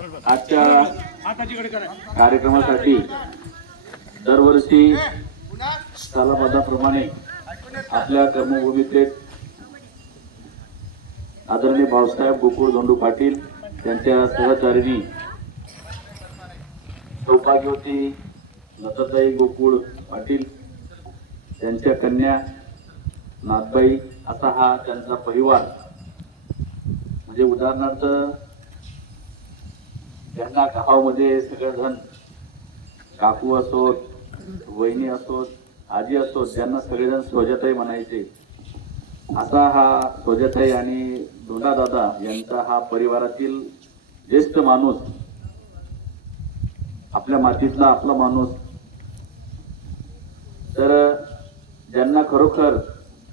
आजच्या कार्यक्रमासाठी दरवर्षी सालाबादाप्रमाणे आपल्या कर्मभूमीचे आदरणीय भाऊसाहेब गोकुळ धोंडू पाटील यांच्या सहचारिणी सौभाग्यवती लताताई गोकुळ पाटील त्यांच्या कन्या नाथबाई असा हा त्यांचा परिवार, म्हणजे उदाहरणार्थ त्यांना गावामध्ये सगळेजण काकू असोत, वहिनी असोत, आजी असोत, त्यांना सगळेजण सोजाताई म्हणायचे. असा हा सोजाताई आणि धोंडा दादा यांचा हा परिवारातील ज्येष्ठ माणूस, आपल्या मातीतला आपला माणूस, तर ज्यांना खरोखर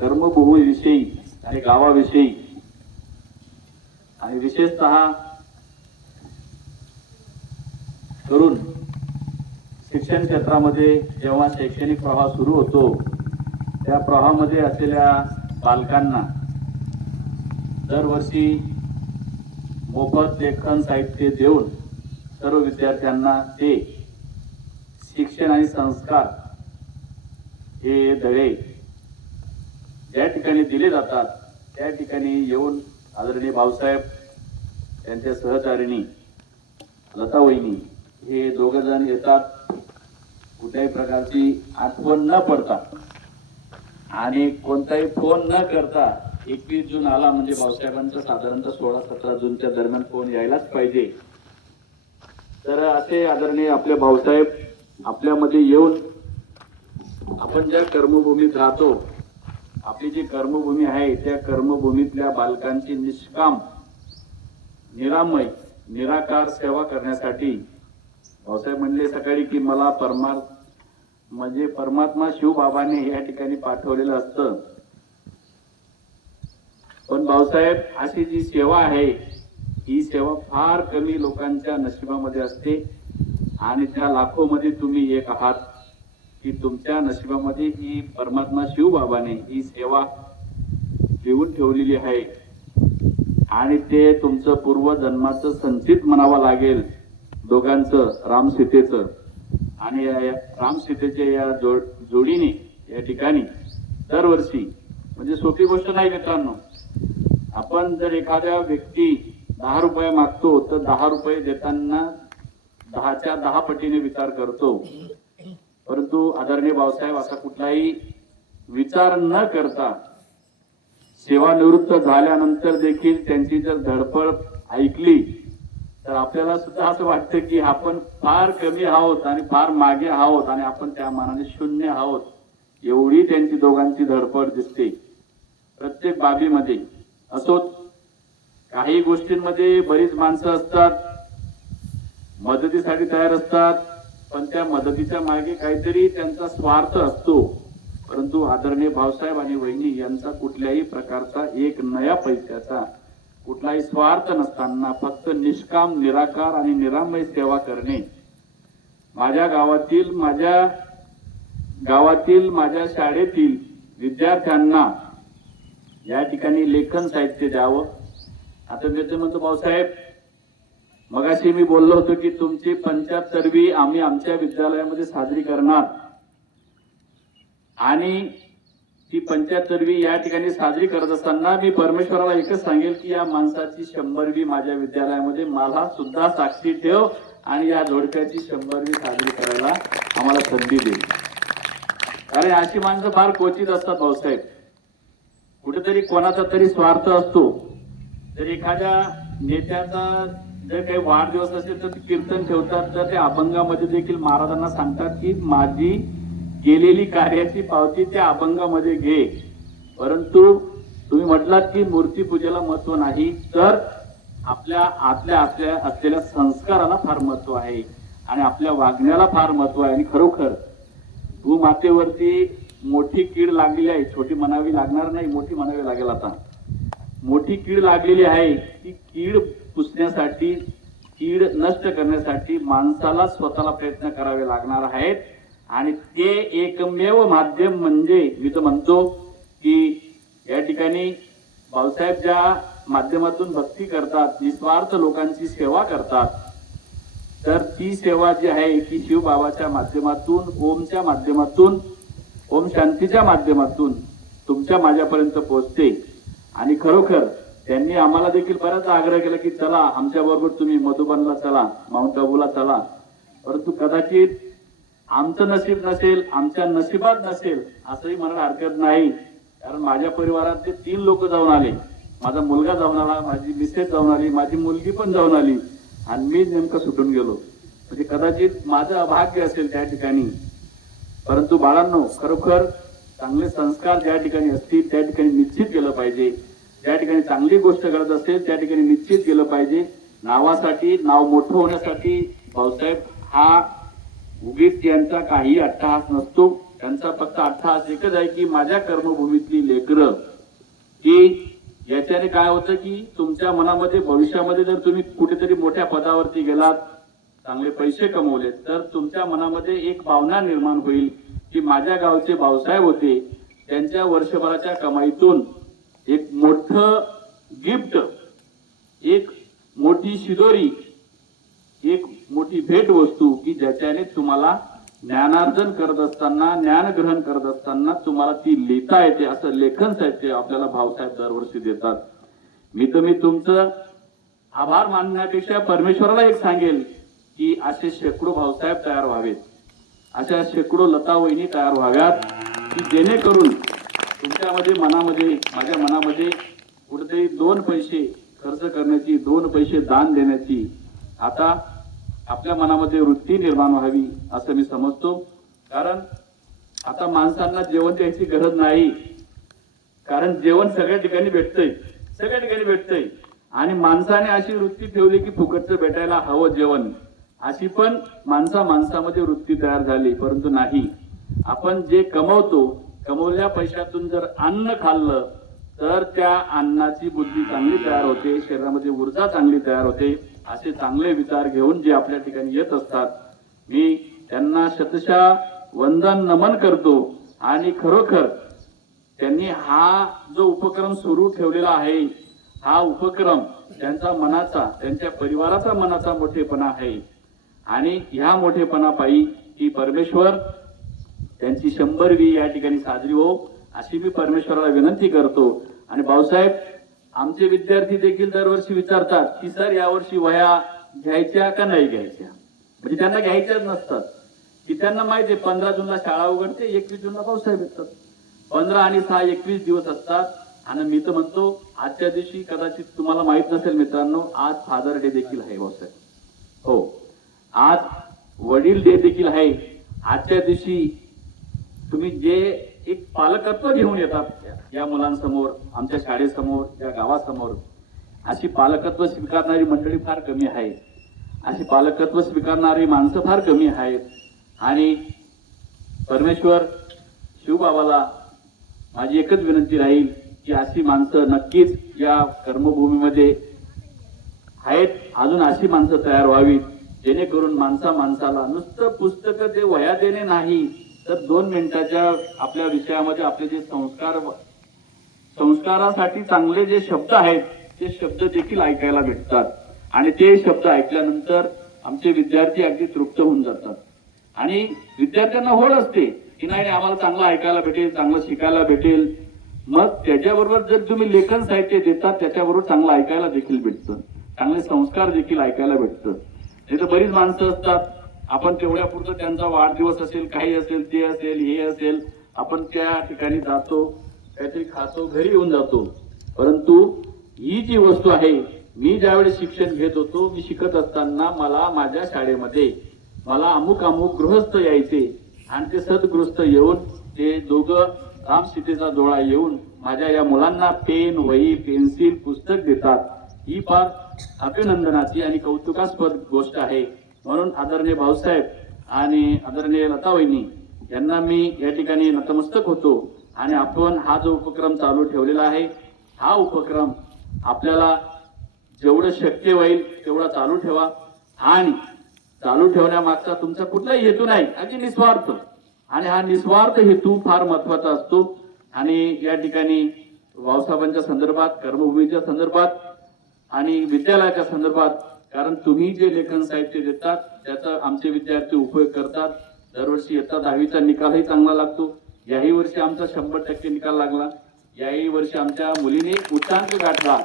कर्मभूमीविषयी आणि गावाविषयी आणि विशेषतः करून शिक्षण क्षेत्रामध्ये जेव्हा शैक्षणिक प्रवाह सुरू होतो त्या प्रवाहामध्ये असलेल्या बालकांना दरवर्षी मोफत लेखन साहित्य देऊन सर्व विद्यार्थ्यांना ते शिक्षण आणि संस्कार हे धडे ज्या ठिकाणी दिले जातात त्या ठिकाणी येऊन आदरणीय भाऊसाहेब त्यांच्या सहचारिणी लता वहिनी हे दोघ जण येतात. कुठल्याही प्रकारची आठवण न पडता आणि कोणताही फोन न करता 21 जून आला म्हणजे भाऊसाहेबांचा साधारणतः 16-17 जूनच्या दरम्यान फोन यायलाच पाहिजे. तर असे आदरणीय आपले भाऊसाहेब आपल्यामध्ये येऊन आपण ज्या कर्मभूमीत राहतो, आपली जी कर्मभूमी आहे त्या कर्मभूमीतल्या बालकांची निष्काम निरामय निराकार सेवा करण्यासाठी भाऊसाहेब म्हणले सकाळी की मला परमात्मा शिवबाबाने या ठिकाणी पाठवलेलं असतं. पण भाऊसाहेब अशी जी सेवा आहे ही सेवा फार कमी लोकांच्या नशिबामध्ये असते आणि त्या लाखोमध्ये तुम्ही एक आहात की तुमच्या नशिबामध्ये ही परमात्मा शिवबाबाने ही सेवा लिहून ठेवलेली आहे आणि ते तुमचं पूर्वजन्माचं संचित म्हणावं लागेल. दोघांचं रामसीतेचं आणि रामसीतेच्या या जोडीने या ठिकाणी दरवर्षी, म्हणजे सोपी गोष्ट नाही मित्रांनो, आपण जर एखाद्या व्यक्ती 10 रुपये मागतो तर 10 रुपये देताना 10च्या 10 पटीने विचार करतो. परंतु आदरणीय भाऊसाहेब असा कुठलाही विचार न करता सेवानिवृत्त झाल्यानंतर देखील त्यांची जर धडपड ऐकली तर आपल्याला सुद्धा असं वाटतं की आपण फार कमी आहोत आणि फार मागे आहोत आणि आपण त्या मानाने शून्य आहोत. एवढी त्यांची दोघांची धडपड दिसते प्रत्येक बाबीमध्ये. असोत काही गोष्टींमध्ये बरीच माणसं असतात, मदतीसाठी तयार असतात, पण त्या मदतीच्या मागे काहीतरी त्यांचा स्वार्थ असतो. परंतु आदरणीय भाऊसाहेब आणि वहिनी यांचा कुठल्याही प्रकारचा एक नया पैशाचा कुठलाही स्वार्थ नसताना फक्त निष्काम निराकार आणि निरामय सेवा करणे. माझ्या गावातील माझ्या शाळेतील विद्यार्थ्यांना या ठिकाणी लेखन साहित्य द्यावं. आता मी म्हणतो भाऊसाहेब, मगाशी मी बोललो होतो की तुमची 75वी आम्ही आमच्या विद्यालयामध्ये साजरी करणार आणि ती 75वी या ठिकाणी साजरी करत असताना मी परमेश्वराला एकच सांगेल की या माणसाची 100वी माझ्या विद्यालयामध्ये मला सुद्धा साक्षी ठेव आणि या जोडप्याची 100वी साजरी करायला आम्हाला संधी दे. कारण अशी माणसं फार क्वचित असतात भाऊसाहेब. कुठेतरी कोणाचा तरी स्वार्थ असतो. जर एखाद्या नेत्याचा जर काही वाढदिवस असेल तर कीर्तन ठेवतात, तर त्या अभंगामध्ये देखील महाराजांना सांगतात की माझी केलेली कार्याची पावती त्या अभंगामध्ये घे. परंतु तुम्ही म्हटलात की मूर्तीपूजेला महत्व नाही, तर आपल्या आतल्या असलेल्या संस्काराला फार महत्व आहे आणि आपल्या वागण्याला फार महत्व आहे. आणि खरोखर भूमातेवरती मोठी कीड लागलेली आहे. छोटी म्हणावी लागणार नाही, मोठी म्हणावी लागेल. आता मोठी कीड लागलेली आहे. ती कीड पुसण्यासाठी, कीड नष्ट करण्यासाठी माणसाला स्वतःला प्रयत्न करावे लागणार आहेत आणि ते एकमेव माध्यम म्हणजे मी तर म्हणतो की या ठिकाणी भाऊसाहेब ज्या माध्यमातून भक्ती करतात, निस्वार्थ लोकांची सेवा करतात, तर ती सेवा जी आहे ती शिवबाबाच्या माध्यमातून, ओमच्या माध्यमातून, ओम शांतीच्या माध्यमातून तुमच्या माझ्यापर्यंत पोहोचते. आणि खरोखर त्यांनी आम्हाला देखील बराच आग्रह केला की चला आमच्या बरोबर तुम्ही मधुबनला चला, माउंट आबूला चला. परंतु कदाचित आमचं नशीब नसेल, आमच्या नशिबात नसेल असंही म्हणायला हरकत नाही. कारण माझ्या परिवारात ते 3 लोक जाऊन आले. माझा मुलगा जाऊन आला, माझी मिसेस जाऊन आली, माझी मुलगी पण जाऊन आली आणि मी नेमकं सुटून गेलो. म्हणजे कदाचित माझं अभाग्य असेल त्या ठिकाणी. परंतु बाळांनो, खरोखर चांगले संस्कार ज्या ठिकाणी असतील त्या ठिकाणी निश्चित गेलं पाहिजे. ज्या ठिकाणी चांगली गोष्ट करत असेल त्या ठिकाणी निश्चित गेलं पाहिजे. नावासाठी, नाव मोठं होण्यासाठी भाऊसाहेब हा उगीच यांचा काही अट्टहास नसतो. त्यांचा फक्त अट्टहास एकच आहे की माझ्या कर्मभूमीतली लेकरं, की याच्याने काय होतं की तुमच्या मनामध्ये भविष्यामध्ये जर तुम्ही कुठेतरी मोठ्या पदावरती गेलात, चांगले पैसे कमवले, तर तुमच्या मनामध्ये एक भावना निर्माण होईल की माझ्या गावचे भाऊसाहेब होते, त्यांच्या वर्षभराच्या कमाईतून एक मोठं गिफ्ट, एक मोठी शिदोरी, एक मोठी भेट वस्तू की ज्याच्याने तुम्हाला ज्ञानार्जन करत असताना, ज्ञान ग्रहण करत असताना तुम्हाला ती लिहिता येते, असं लेखन साहित्य आपल्याला भाऊसाहेब दरवर्षी देतात. मी तुमचं आभार मानण्यापेक्षा परमेश्वराला एक सांगेल की असे शेकडो भाऊसाहेब तयार व्हावेत, अशा शेकडो लता वहिनी तयार व्हाव्यात की जेणेकरून तुमच्यामध्ये, मनामध्ये, माझ्या मनामध्ये कुठेतरी 2 पैसे खर्च करण्याची, 2 पैसे दान देण्याची आता आपल्या मनामध्ये वृत्ती निर्माण व्हावी असं मी समजतो. कारण आता माणसांना जेवण द्यायची गरज नाही. कारण जेवण सगळ्या ठिकाणी भेटतंय, सगळ्या ठिकाणी भेटतंय. आणि माणसाने अशी वृत्ती ठेवली की फुकटचं भेटायला हवं जेवण, अशी पण माणसामध्ये वृत्ती तयार झाली. परंतु नाही, आपण जे कमवतो, कमवल्या पैशातून जर अन्न खाल्लं तर त्या अन्नाची बुद्धी चांगली तयार होते, शरीरामध्ये ऊर्जा चांगली तयार होते. असे चांगले विचार घेऊन जे आपल्या ठिकाणी येत असतात, मी त्यांना शतशः वंदन नमन करतो. आणि खरोखर त्यांनी हा जो उपक्रम सुरू ठेवलेला आहे, हा उपक्रम त्यांचा मनाचा, त्यांच्या परिवाराचा मनाचा मोठेपणा आहे. आणि ह्या मोठेपणापायी की परमेश्वर त्यांची 100वी या ठिकाणी साजरी हो अशी मी परमेश्वराला विनंती करतो. आणि भाऊसाहेब, आमचे विद्यार्थी देखील दरवर्षी विचारतात की सर यावर्षी वह्या घ्यायच्या का नाही घ्यायच्या. म्हणजे त्यांना घ्यायच्याच नसतात की त्यांना माहिती आहे 15 जूनला शाळा उघडते, 21 जूनला भाऊसाहेब येतात. 15 आणि 6 21 दिवस असतात. आणि मी तर म्हणतो आजच्या दिवशी कदाचित तुम्हाला माहित नसेल मित्रांनो, आज फादर डे देखील आहे भाऊसाहेब. हो, आज वडील डे देखील आहे. आजच्या दिवशी तुम्ही जे एक पालकत्व घेऊन येतात या मुलांसमोर, आमच्या शाळेसमोर, या गावासमोर, अशी पालकत्व स्वीकारणारी मंडळी फार कमी आहे. अशी पालकत्व स्वीकारणारी माणसं फार कमी आहेत. आणि परमेश्वर शिवबाबाला माझी एकच विनंती राहील की अशी माणसं नक्कीच या कर्मभूमीमध्ये आहेत. अजून अशी माणसं तयार व्हावीत जेणेकरून माणसाला नुसतं पुस्तकं ते वह्या देणे नाही, तर 2 मिनिटाच्या आपल्या विषयामध्ये आपले जे संस्कारासाठी चांगले जे शब्द आहेत ते शब्द देखील ऐकायला भेटतात. आणि ते शब्द ऐकल्यानंतर आमचे विद्यार्थी अगदी तृप्त होऊन जातात. आणि विद्यार्थ्यांना होड असते की नाही आम्हाला चांगलं ऐकायला भेटेल, चांगलं शिकायला भेटेल. मग त्याच्याबरोबर जर तुम्ही लेखन साहित्य देतात त्याच्याबरोबर चांगलं ऐकायला देखील भेटतं, चांगले संस्कार देखील ऐकायला भेटतं. नाही तर बरीच माणसं असतात, आपण तेवढ्या पुरतं त्यांचा वाढदिवस असेल, काही असेल, ते असेल, हे असेल, आपण त्या ठिकाणी जातो, काहीतरी खातो, घरी येऊन जातो. परंतु ही जी वस्तू आहे, मी ज्यावेळेस शिक्षण घेत होतो, मी शिकत असताना मला माझ्या शाळेमध्ये मला अमुक गृहस्थ यायचे आणि ते सद्गृहस्थ येऊन ते दोघं राम सीतेचा डोळा येऊन माझ्या या मुलांना पेन, वही, पेन्सिल, पुस्तक देतात. ही फार अभिनंदनाची आणि कौतुकास्पद गोष्ट आहे. म्हणून आदरणीय भाऊसाहेब आणि आदरणीय लता वहिनी यांना मी या ठिकाणी नतमस्तक होतो. आणि आपण हा जो उपक्रम चालू ठेवलेला आहे, हा उपक्रम आपल्याला जेवढं शक्य होईल तेवढा चालू ठेवा. आणि चालू ठेवण्यामागचा तुमचा कुठलाही हेतू नाही, अगदी निस्वार्थ. आणि हा निस्वार्थ हेतू फार महत्वाचा असतो. आणि या ठिकाणी भाऊसाहेबांच्या संदर्भात, कर्मभूमीच्या संदर्भात आणि विद्यालयाच्या संदर्भात कारण तुम्ही जे लेखन साहित्य देतात त्याचा आमचे विद्यार्थी उपयोग करतात. दरवर्षी इयत्ता 10वीचा निकालही चांगला लागतो. याही वर्षी आमचा 100% निकाल लागला. याही वर्षी आमच्या मुलीने उच्चांक गाठला.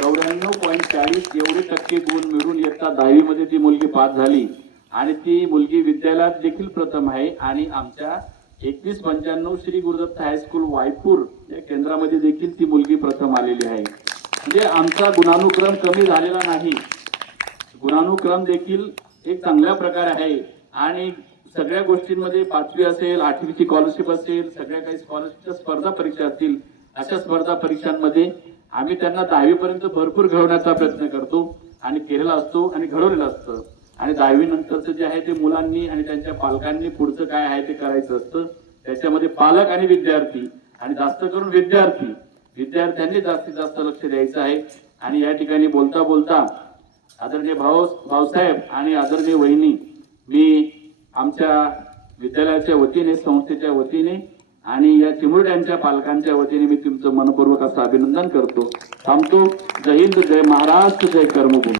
94.40 एवढे टक्के गुण मिळून इयत्ता 10वी मध्ये ती मुलगी पास झाली आणि ती मुलगी विद्यालयात देखील प्रथम आहे. आणि आमच्या 2195 श्री गुरुदत्त हायस्कूल वायपूर या केंद्रामध्ये देखील ती मुलगी प्रथम आलेली आहे. म्हणजे आमचा गुणानुक्रम कमी झालेला नाही, गुणानुक्रम देखील एक चांगल्या प्रकारे आहे. आणि सगळ्या गोष्टींमध्ये 5वी असेल, 8वीची स्कॉलरशिप असेल, सगळ्या काही स्कॉलरशिपच्या स्पर्धा परीक्षा असतील, अशा स्पर्धा परीक्षांमध्ये आम्ही त्यांना 10वी पर्यंत भरपूर घडवण्याचा प्रयत्न करतो आणि केलेला असतो आणि घडवलेलं असतं. आणि 10वी नंतरचं जे आहे ते मुलांनी आणि त्यांच्या पालकांनी पुढचं काय आहे ते करायचं असतं. त्याच्यामध्ये पालक आणि विद्यार्थी, आणि जास्त करून विद्यार्थ्यांनी जास्तीत जास्त लक्ष द्यायचं आहे. आणि या ठिकाणी बोलता बोलता आदरणीय भाऊसाहेब आणि आदरणीय वहिनी, मी आमच्या विद्यालयाच्या वतीने, संस्थेच्या वतीने आणि या चिमुरड्यांच्या पालकांच्या वतीने मी तुमचं मनपूर्वक असं अभिनंदन करतो. थांबतो. जय हिंद, जय महाराष्ट्र, जय कर्मभूमी.